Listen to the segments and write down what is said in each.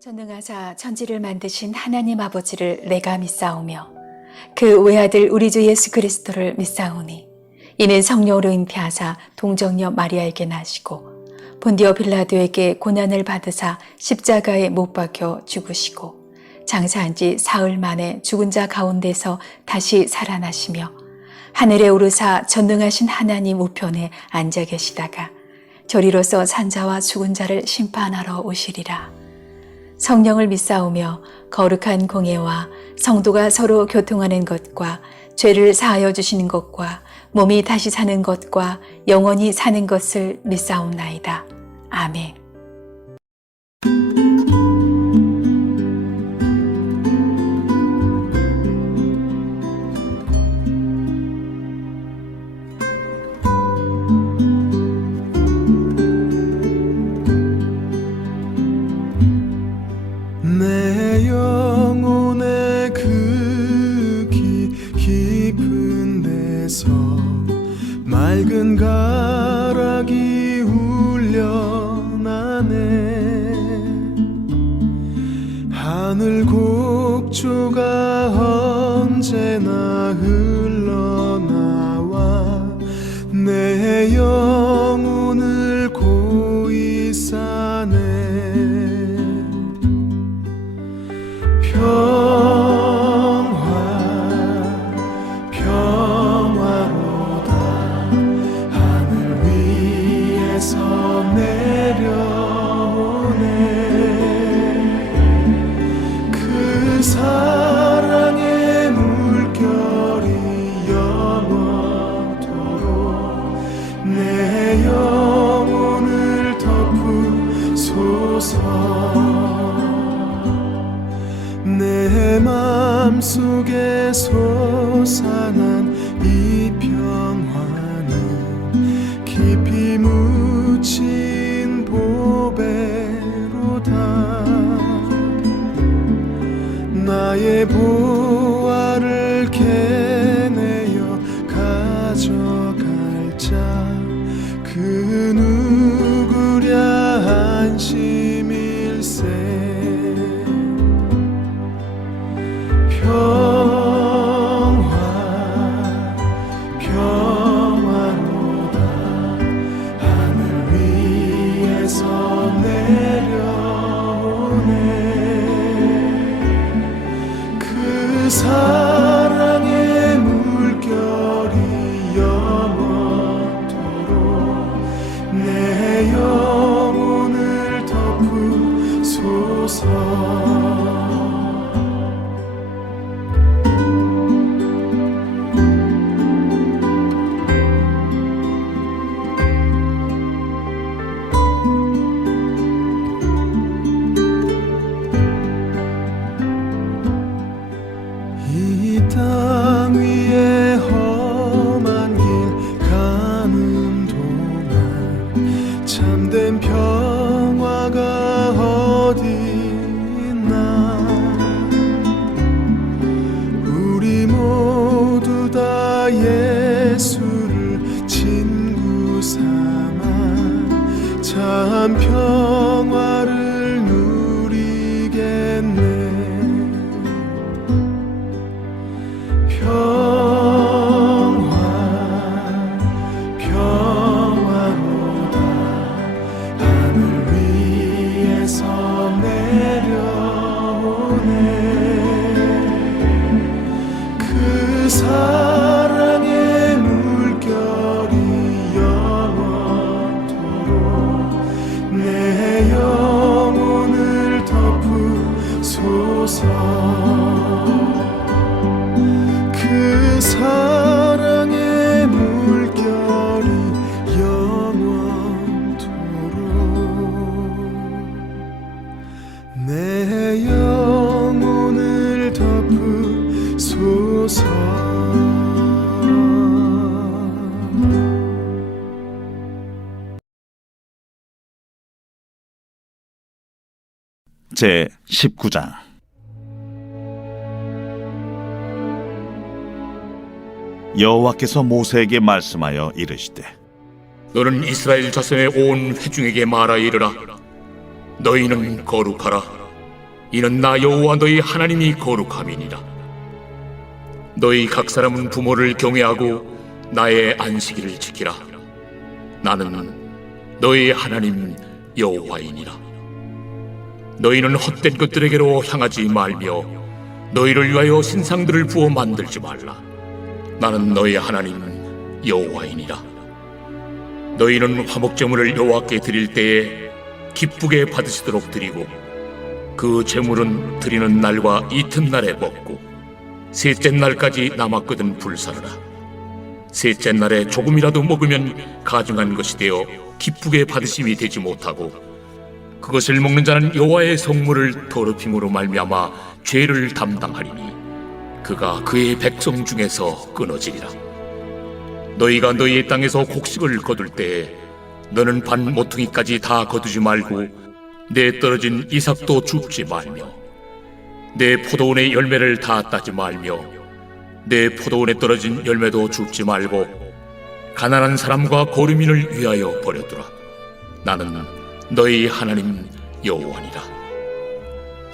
전능하사 천지를 만드신 하나님 아버지를 내가 믿사오며 그 외아들 우리 주 예수 그리스도를 믿사오니 이는 성령으로 잉태하사 동정녀 마리아에게 나시고 본디오 빌라도에게 고난을 받으사 십자가에 못 박혀 죽으시고 장사한 지 사흘 만에 죽은 자 가운데서 다시 살아나시며 하늘에 오르사 전능하신 하나님 우편에 앉아 계시다가 저리로서 산자와 죽은 자를 심판하러 오시리라. 성령을 믿사오며 거룩한 공예와 성도가 서로 교통하는 것과 죄를 사하여 주시는 것과 몸이 다시 사는 것과 영원히 사는 것을 믿사옵나이다. 아멘. 내 영혼의 그 깊은 데서 맑은 가락이 울려나네. 하늘 곡조가 언제나 흘러나와 내 영혼을 고이 싸네. 평화로다. 하늘 위에서 내려오네. 그 사랑의 물결이 영원토록 내 영혼을 덮으소서. 내 맘속에 솟아난 이 평화는 깊이 묻힌 보배로다. 나의 보화를 캐내어 가져갈 자 그 누구랴 안심일세. 평화로다. 하늘 위에서 내려오네. 그 사랑의 물결이 영원토록 내 영혼을 덮으소서. 이 땅 위에 험한 길 가는 동안 참된 평화가 어디 있나. 우리 모두 다 예수를 친구 삼아 참 평화를 누리겠네. 평화로다. 하늘 위에서 내려오네. 그 사랑의 물결이 영원토록 내 영혼을 덮으소서. 그 사랑의 물결이 영원토록 내 영혼을 덮으소서. 제 19장. 여호와께서 모세에게 말씀하여 이르시되 너는 이스라엘 자손의 온 회중에게 말하 이르라. 너희는 거룩하라. 이는 나 여호와 너희 하나님이 거룩함이니라. 너희 각 사람은 부모를 경외하고 나의 안식일을 지키라. 나는 너희 하나님 여호와이니라. 너희는 헛된 것들에게로 향하지 말며 너희를 위하여 신상들을 부어 만들지 말라. 나는 너희 하나님 여호와이니라. 너희는 화목제물을 여호와께 드릴 때에 기쁘게 받으시도록 드리고 그 제물은 드리는 날과 이튿날에 먹고 셋째 날까지 남았거든 불사르라. 셋째 날에 조금이라도 먹으면 가증한 것이 되어 기쁘게 받으심이 되지 못하고 그것을 먹는 자는 여호와의 성물을 더럽힘으로 말미암아 죄를 담당하리니 그가 그의 백성 중에서 끊어지리라. 너희가 너희의 땅에서 곡식을 거둘 때에 너는 반 모퉁이까지 다 거두지 말고 내 떨어진 이삭도 줍지 말며 내 포도원의 열매를 다 따지 말며 내 포도원에 떨어진 열매도 줍지 말고 가난한 사람과 거류민을 위하여 버려두라. 나는 너희 하나님 여호와니라.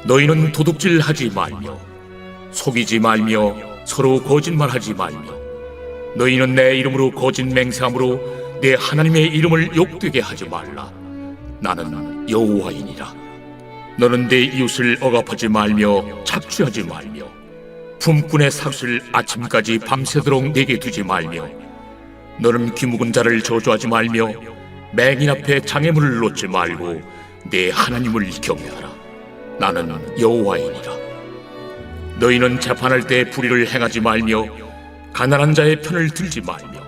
너희는 도둑질하지 말며 속이지 말며 서로 거짓말하지 말며 너희는 내 이름으로 거짓 맹세함으로 내 하나님의 이름을 욕되게 하지 말라. 나는 여호와이니라. 너는 내 이웃을 억압하지 말며 착취하지 말며 품꾼의 삭슬 아침까지 밤새도록 내게 두지 말며 너는 귀묵은 자를 저주하지 말며 맹인 앞에 장애물을 놓지 말고 내 하나님을 경외하라. 나는 여호와이니라. 너희는 재판할 때 불의를 행하지 말며 가난한 자의 편을 들지 말며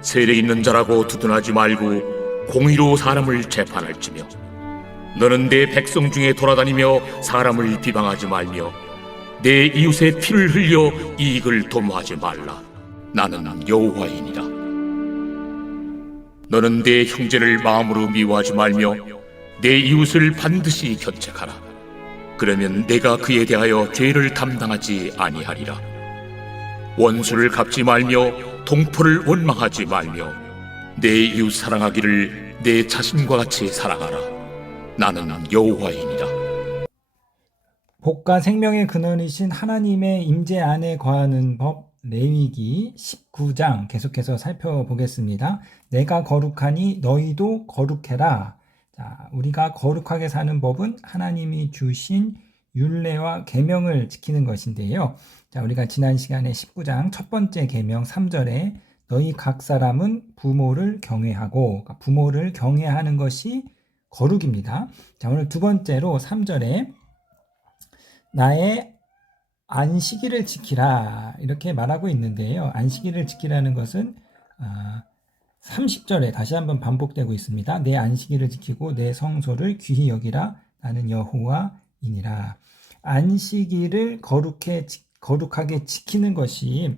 세력 있는 자라고 두둔하지 말고 공의로 사람을 재판할지며 너는 내 백성 중에 돌아다니며 사람을 비방하지 말며 내 이웃의 피를 흘려 이익을 도모하지 말라. 나는 여호와이니라. 너는 내 형제를 마음으로 미워하지 말며 내 이웃을 반드시 견책하라. 그러면 내가 그에 대하여 죄를 담당하지 아니하리라. 원수를 갚지 말며 동포를 원망하지 말며 내 이웃 사랑하기를 내 자신과 같이 사랑하라. 나는 여호와이니라. 복과 생명의 근원이신 하나님의 임재 안에 거하는 법 레위기 19장 계속해서 살펴보겠습니다. 내가 거룩하니 너희도 거룩해라. 자, 우리가 거룩하게 사는 법은 하나님이 주신 율례와 계명을 지키는 것인데요. 자, 우리가 지난 시간에 19장 첫 번째 계명 3절에 너희 각 사람은 부모를 경외하고, 그러니까 부모를 경외하는 것이 거룩입니다. 자, 오늘 두 번째로 3절에 나의 안식일을 지키라 이렇게 말하고 있는데요. 안식일을 지키라는 것은 30절에 다시 한번 반복되고 있습니다. 내 안식일을 지키고 내 성소를 귀히 여기라. 나는 여호와이니라. 안식일을 거룩하게 지키는 것이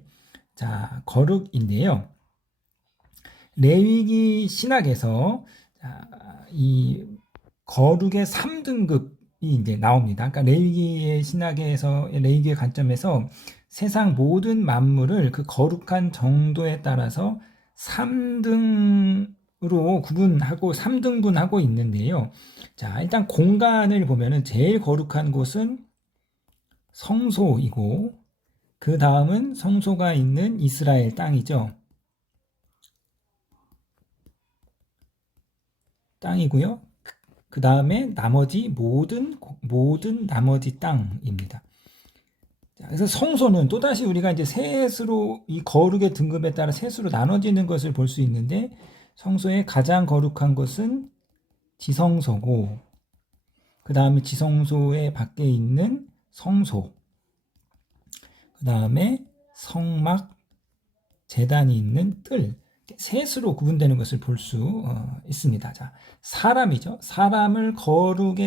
자, 거룩인데요. 레위기 신학에서 이 거룩의 3등급이 이제 나옵니다. 그러니까 레위기의 신학에서 레위기의 관점에서 세상 모든 만물을 그 거룩한 정도에 따라서 3등으로 구분하고 3등분하고 있는데요. 자, 일단 공간을 보면은 제일 거룩한 곳은 성소이고 그 다음은 성소가 있는 이스라엘 땅이죠. 땅이고요. 그 다음에 나머지 모든 나머지 땅입니다. 자, 그래서 성소는 또다시 우리가 이제 셋으로 이 거룩의 등급에 따라 셋으로 나눠지는 것을 볼 수 있는데 성소의 가장 거룩한 것은 지성소고 그 다음에 지성소의 밖에 있는 성소 그 다음에 성막 제단이 있는 뜰 셋으로 구분되는 것을 볼 수 있습니다. 자, 사람이죠. 사람을 거룩으로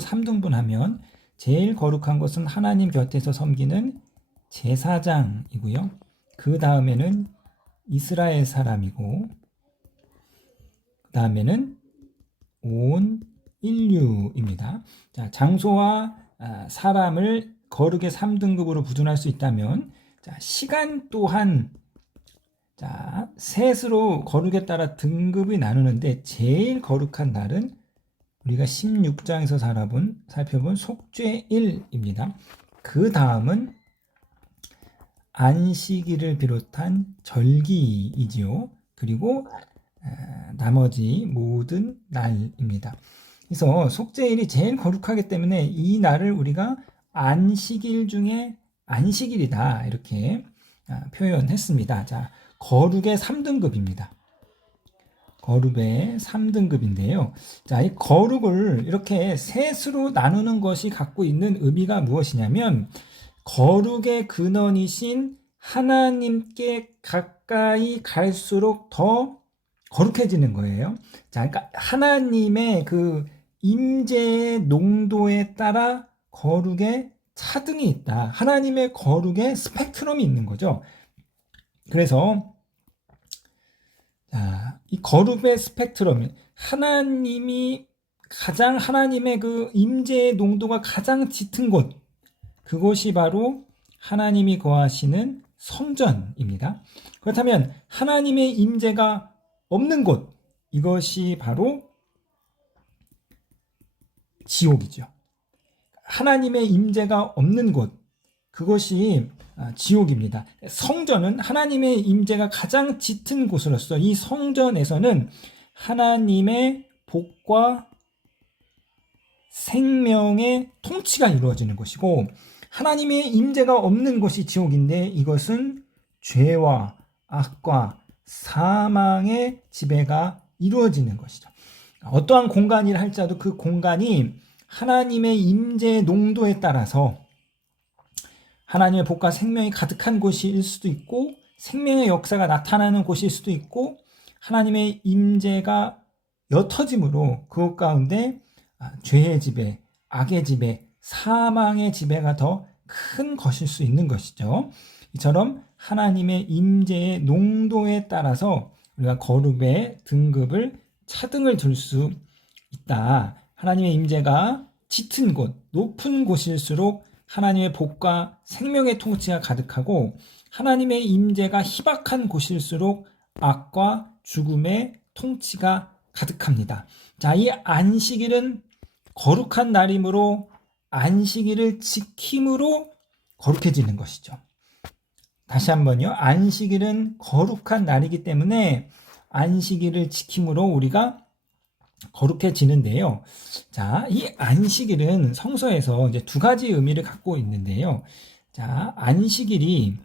3등분하면 제일 거룩한 것은 하나님 곁에서 섬기는 제사장이고요. 그 다음에는 이스라엘 사람이고 그 다음에는 온 인류입니다. 자, 장소와 사람을 거룩의 3등급으로 구분할 수 있다면 자, 시간 또한 자, 셋으로 거룩에 따라 등급이 나누는데 제일 거룩한 날은 우리가 16장에서 살펴본 속죄일입니다. 그 다음은 안식일을 비롯한 절기이지요. 그리고 나머지 모든 날입니다. 그래서 속죄일이 제일 거룩하기 때문에 이 날을 우리가 안식일 중에 안식일이다 이렇게 표현했습니다. 자, 거룩의 3등급입니다. 거룩의 3등급인데요. 자, 이 거룩을 이렇게 셋으로 나누는 것이 갖고 있는 의미가 무엇이냐면 거룩의 근원이신 하나님께 가까이 갈수록 더 거룩해지는 거예요. 자, 그러니까 하나님의 그 임재의 농도에 따라 거룩의 차등이 있다. 하나님의 거룩의 스펙트럼이 있는 거죠. 그래서 자, 이 거룩의 스펙트럼, 하나님의 그 임재의 농도가 가장 짙은 곳, 그곳이 바로 하나님이 거하시는 성전입니다. 그렇다면 하나님의 임재가 없는 곳, 이것이 바로 지옥이죠. 하나님의 임재가 없는 곳, 그것이 지옥입니다. 성전은 하나님의 임재가 가장 짙은 곳으로서 이 성전에서는 하나님의 복과 생명의 통치가 이루어지는 것이고, 하나님의 임재가 없는 곳이 지옥인데 이것은 죄와 악과 사망의 지배가 이루어지는 것이죠. 어떠한 공간이라 할지라도 그 공간이 하나님의 임재의 농도에 따라서 하나님의 복과 생명이 가득한 곳일 수도 있고, 생명의 역사가 나타나는 곳일 수도 있고, 하나님의 임재가 옅어짐으로 그것 가운데 죄의 지배, 악의 지배, 사망의 지배가 더 큰 것일 수 있는 것이죠. 이처럼 하나님의 임재의 농도에 따라서 우리가 거룩의 등급을 차등을 둘 수 있다. 하나님의 임재가 짙은 곳, 높은 곳일수록 하나님의 복과 생명의 통치가 가득하고, 하나님의 임재가 희박한 곳일수록 악과 죽음의 통치가 가득합니다. 자, 이 안식일은 거룩한 날이므로 안식일을 지킴으로 거룩해지는 것이죠. 다시 한번요. 안식일은 거룩한 날이기 때문에 안식일을 지킴으로 우리가 거룩해지는데요. 자, 이 안식일은 성서에서 이제 두 가지 의미를 갖고 있는데요. 자, 안식일을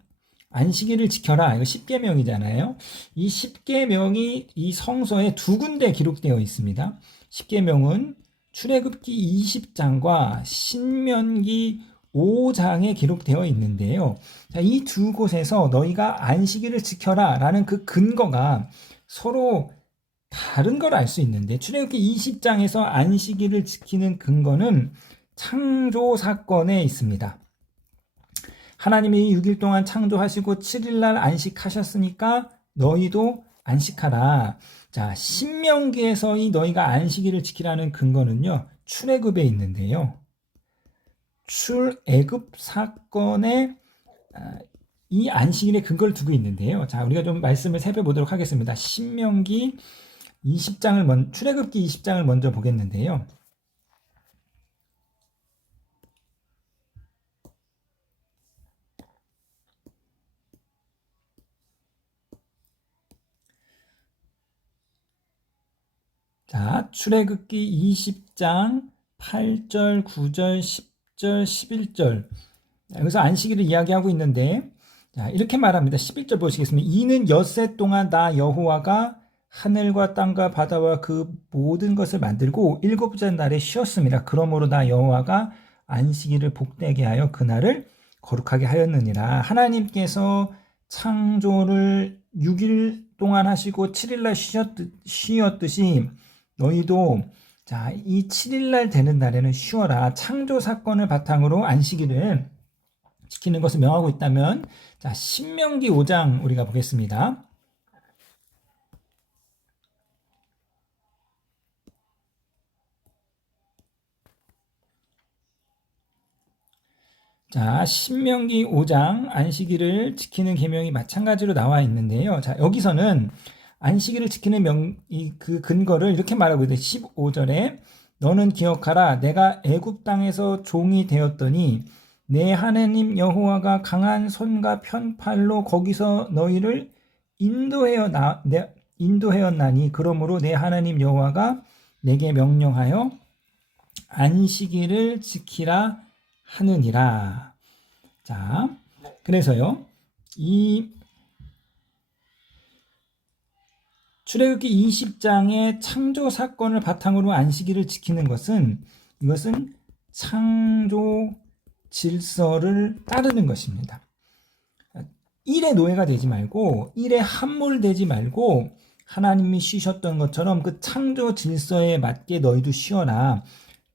지켜라. 이거 10계명이잖아요. 이 10계명이 이 성서에 두 군데 기록되어 있습니다. 10계명은 출애굽기 20장과 신명기 5장에 기록되어 있는데요. 자, 이 두 곳에서 너희가 안식일을 지켜라 라는 그 근거가 서로 다른 걸 알 수 있는데, 출애굽기 20장에서 안식일을 지키는 근거는 창조 사건에 있습니다. 하나님이 6일 동안 창조하시고 7일날 안식하셨으니까 너희도 안식하라. 자, 신명기에서 이 너희가 안식일을 지키라는 근거는요, 출애굽에 있는데요. 출애굽 사건에 이 안식일의 근거를 두고 있는데요. 자, 우리가 좀 말씀을 살펴보도록 하겠습니다. 신명기 20장을 출애굽기 20장을 먼저 보겠는데요. 자, 출애굽기 20장 8절, 9절, 10절, 11절. 여기서 안식일을 이야기하고 있는데, 자, 이렇게 말합니다. 11절 보시겠습니다. 이는 엿새 동안 나 여호와가 하늘과 땅과 바다와 그 모든 것을 만들고 일곱째 날에 쉬었습니다. 그러므로 나 여호와가 안식일을 복되게 하여 그날을 거룩하게 하였느니라. 하나님께서 창조를 6일 동안 하시고 7일날 쉬었듯이 너희도 자, 이 7일날 되는 날에는 쉬어라. 창조 사건을 바탕으로 안식일을 지키는 것을 명하고 있다면, 자, 신명기 5장 우리가 보겠습니다. 자, 신명기 5장 안식일을 지키는 계명이 마찬가지로 나와 있는데요. 자, 여기서는 안식일을 지키는 그 근거를 이렇게 말하고 있는데, 15절에 너는 기억하라. 내가 애굽 땅에서 종이 되었더니 내 하나님 여호와가 강한 손과 편팔로 거기서 너희를 인도하였나니 그러므로 내 하나님 여호와가 내게 명령하여 안식일을 지키라 하느니라. 자, 그래서요, 이 출애굽기 20장의 창조 사건을 바탕으로 안식일을 지키는 것은 이것은 창조 질서를 따르는 것입니다. 일의 노예가 되지 말고 일에 함몰되지 말고 하나님이 쉬셨던 것처럼 그 창조 질서에 맞게 너희도 쉬어라.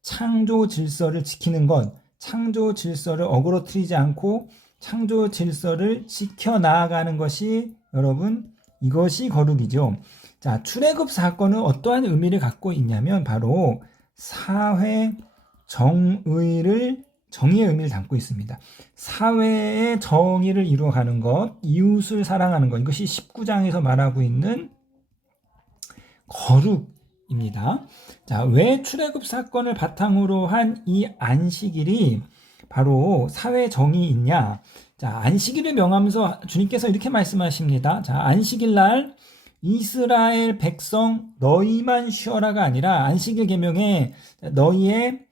창조 질서를 지키는 것, 창조 질서를 어그러뜨리지 않고 창조 질서를 지켜나가는 것이 여러분 이것이 거룩이죠. 자, 출애굽 사건은 어떠한 의미를 갖고 있냐면 바로 사회 정의의 의미를 담고 있습니다. 사회의 정의를 이루어가는 것, 이웃을 사랑하는 것, 이것이 19장에서 말하고 있는 거룩입니다. 자, 왜 출애굽 사건을 바탕으로 한 이 안식일이 바로 사회 정의이냐? 자, 안식일을 명하면서 주님께서 이렇게 말씀하십니다. 자, 안식일 날 이스라엘 백성 너희만 쉬어라가 아니라 안식일 계명에 너희의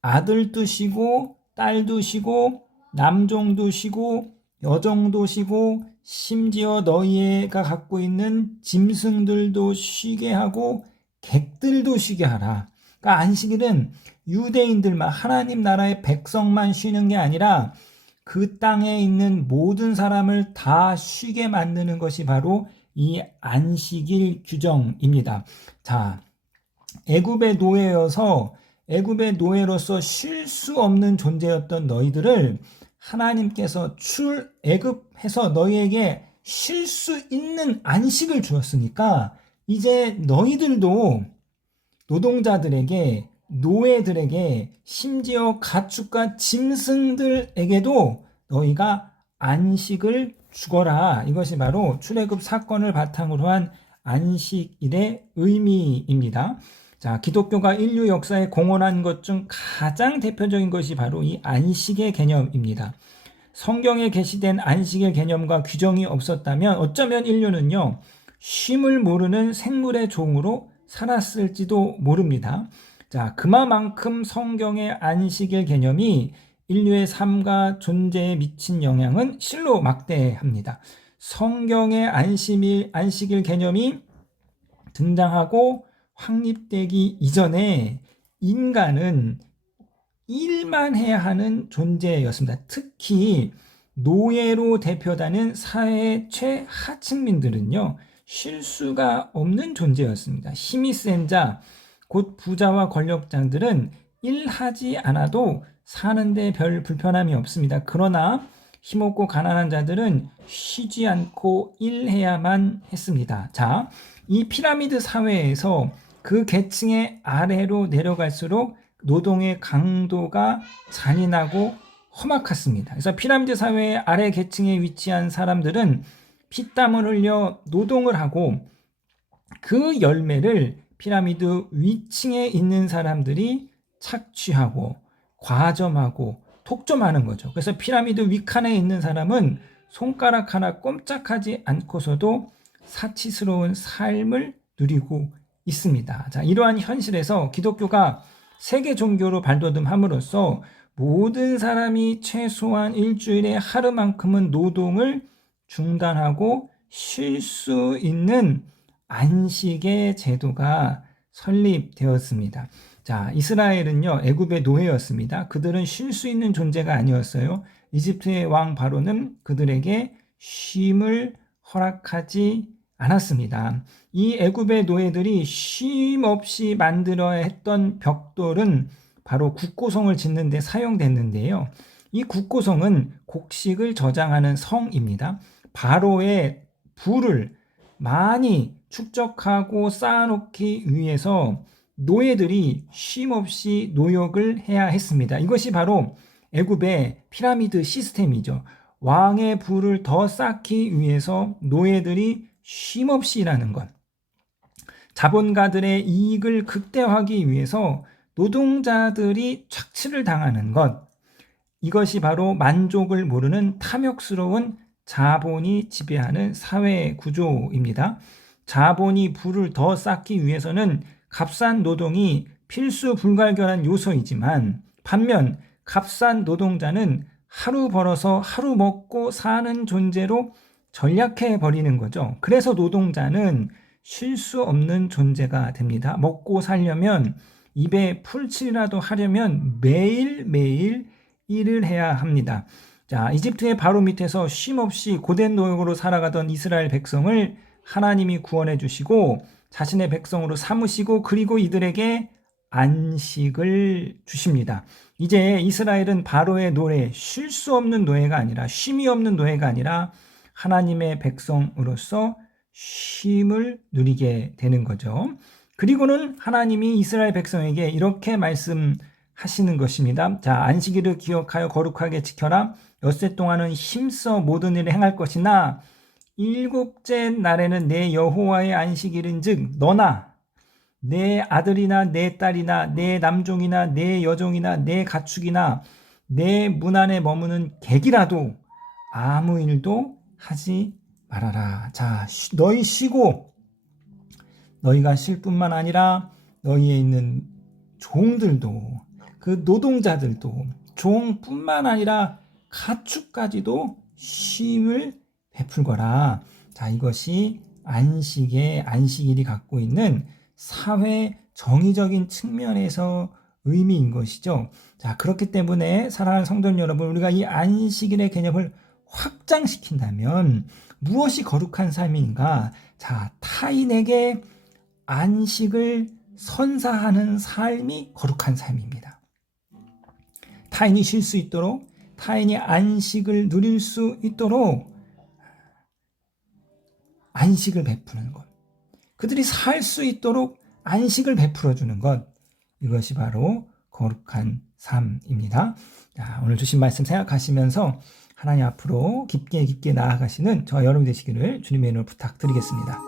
아들도 쉬고 딸도 쉬고 남종도 쉬고 여종도 쉬고 심지어 너희가 갖고 있는 짐승들도 쉬게 하고 객들도 쉬게 하라. 그러니까 안식일은 유대인들만 하나님 나라의 백성만 쉬는 게 아니라 그 땅에 있는 모든 사람을 다 쉬게 만드는 것이 바로 이 안식일 규정입니다. 자, 애굽의 노예로서 쉴 수 없는 존재였던 너희들을 하나님께서 출애굽해서 너희에게 쉴 수 있는 안식을 주었으니까 이제 너희들도 노동자들에게, 노예들에게, 심지어 가축과 짐승들에게도 너희가 안식을 주거라. 이것이 바로 출애굽 사건을 바탕으로 한 안식일의 의미입니다. 자, 기독교가 인류 역사에 공헌한 것 중 가장 대표적인 것이 바로 이 안식의 개념입니다. 성경에 게시된 안식의 개념과 규정이 없었다면 어쩌면 인류는요, 쉼을 모르는 생물의 종으로 살았을지도 모릅니다. 자, 그만큼 성경의 안식일 개념이 인류의 삶과 존재에 미친 영향은 실로 막대합니다. 성경의 안식일 개념이 등장하고 확립되기 이전에 인간은 일만 해야 하는 존재였습니다. 특히 노예로 대표되는 사회의 최하층민들은요, 쉴 수가 없는 존재였습니다. 힘이 센 자, 곧 부자와 권력자들은 일하지 않아도 사는데 별 불편함이 없습니다. 그러나 힘없고 가난한 자들은 쉬지 않고 일해야만 했습니다. 자, 이 피라미드 사회에서 그 계층의 아래로 내려갈수록 노동의 강도가 잔인하고 험악했습니다. 그래서 피라미드 사회의 아래 계층에 위치한 사람들은 피땀을 흘려 노동을 하고 그 열매를 피라미드 위층에 있는 사람들이 착취하고 과점하고 독점하는 거죠. 그래서 피라미드 윗칸에 있는 사람은 손가락 하나 꼼짝하지 않고서도 사치스러운 삶을 누리고 있습니다. 자, 이러한 현실에서 기독교가 세계 종교로 발돋움함으로써 모든 사람이 최소한 일주일에 하루만큼은 노동을 중단하고 쉴 수 있는 안식의 제도가 설립되었습니다. 자, 이스라엘은요, 애굽의 노예였습니다. 그들은 쉴 수 있는 존재가 아니었어요. 이집트의 왕 바로는 그들에게 쉼을 허락하지 않았습니다. 이 애굽의 노예들이 쉼 없이 만들어야 했던 벽돌은 바로 국고성을 짓는 데 사용됐는데요. 이 국고성은 곡식을 저장하는 성입니다. 바로의 부를 많이 축적하고 쌓아놓기 위해서 노예들이 쉼없이 노역을 해야 했습니다. 이것이 바로 애굽의 피라미드 시스템이죠. 왕의 부를 더 쌓기 위해서 노예들이 쉼없이 일하는 것. 자본가들의 이익을 극대화하기 위해서 노동자들이 착취를 당하는 것, 이것이 바로 만족을 모르는 탐욕스러운 자본이 지배하는 사회 구조입니다. 자본이 부를 더 쌓기 위해서는 값싼 노동이 필수 불가결한 요소이지만 반면 값싼 노동자는 하루 벌어서 하루 먹고 사는 존재로 전락해 버리는 거죠. 그래서 노동자는 쉴 수 없는 존재가 됩니다. 먹고 살려면 입에 풀칠이라도 하려면 매일매일 일을 해야 합니다. 자, 이집트의 바로 밑에서 쉼없이 고된 노역으로 살아가던 이스라엘 백성을 하나님이 구원해 주시고 자신의 백성으로 삼으시고 그리고 이들에게 안식을 주십니다. 이제 이스라엘은 바로의 노예, 쉴 수 없는 노예가 아니라 쉼이 없는 노예가 아니라 하나님의 백성으로서 쉼을 누리게 되는 거죠. 그리고는 하나님이 이스라엘 백성에게 이렇게 말씀하시는 것입니다. 자, 안식일을 기억하여 거룩하게 지켜라. 엿새 동안은 힘써 모든 일을 행할 것이나 일곱째 날에는 내 여호와의 안식일인즉 너나 내 아들이나 내 딸이나 내 남종이나 내 여종이나 내 가축이나 내 문 안에 머무는 객이라도 아무 일도 하지 말아라. 자, 너희 쉬고 너희가 쉴 뿐만 아니라 너희에 있는 종들도 그 노동자들도 종뿐만 아니라 가축까지도 쉼을 베풀거라. 자, 이것이 안식일이 갖고 있는 사회 정의적인 측면에서 의미인 것이죠. 자, 그렇기 때문에 사랑하는 성도 여러분, 우리가 이 안식일의 개념을 확장시킨다면 무엇이 거룩한 삶인가? 자, 타인에게 안식을 선사하는 삶이 거룩한 삶입니다. 타인이 쉴 수 있도록, 타인이 안식을 누릴 수 있도록 안식을 베푸는 것, 그들이 살 수 있도록 안식을 베풀어 주는 것, 이것이 바로 거룩한 삶입니다. 자, 오늘 주신 말씀 생각하시면서 하나님 앞으로 깊게 나아가시는 저와 여러분 되시기를 주님의 이름으로 부탁드리겠습니다.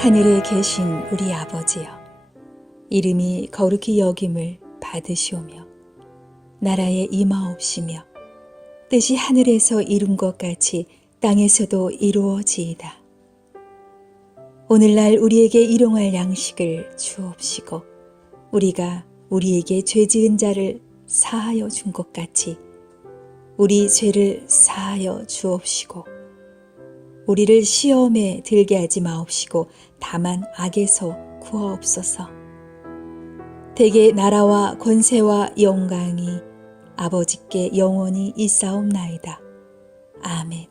하늘에 계신 우리 아버지여, 이름이 거룩히 여김을 받으시오며 나라에 임하옵시며 뜻이 하늘에서 이룬 것 같이 땅에서도 이루어지이다. 오늘날 우리에게 일용할 양식을 주옵시고 우리가 우리에게 죄 지은 자를 사하여 준 것 같이 우리 죄를 사하여 주옵시고 우리를 시험에 들게 하지 마옵시고 다만 악에서 구하옵소서. 대개 나라와 권세와 영광이 아버지께 영원히 있사옵나이다. 아멘.